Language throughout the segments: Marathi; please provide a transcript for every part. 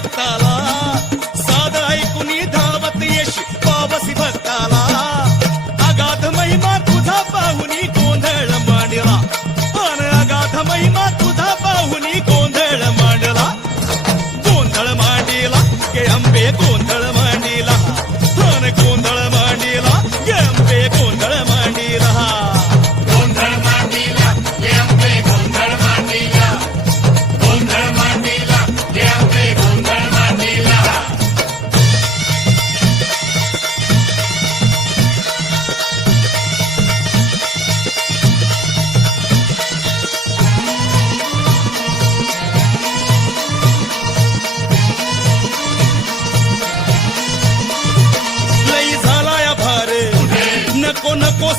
भक्ताला. साधा ऐकुनी धावत यश पावसी भक्ताला. अगाध महिमा तुझा पाहुनी गोंधळ मांडला. पण अगाध महिमा तुझा पाहुनी गोंधळ मांडला. गोंधळ मांडला के अंबे गोंधळ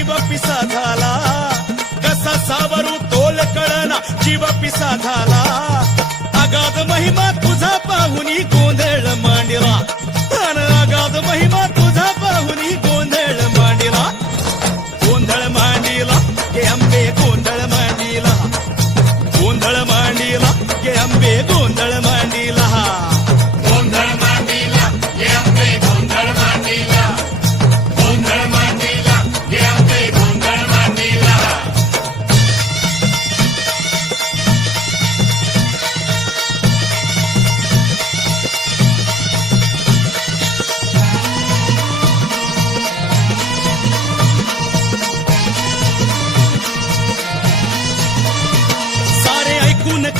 जीव पिसा झाला. कसा सावरू तोल कळना जीव पिसा झाला. अगाध महिमा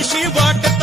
ಋಷಿ ವಾಟ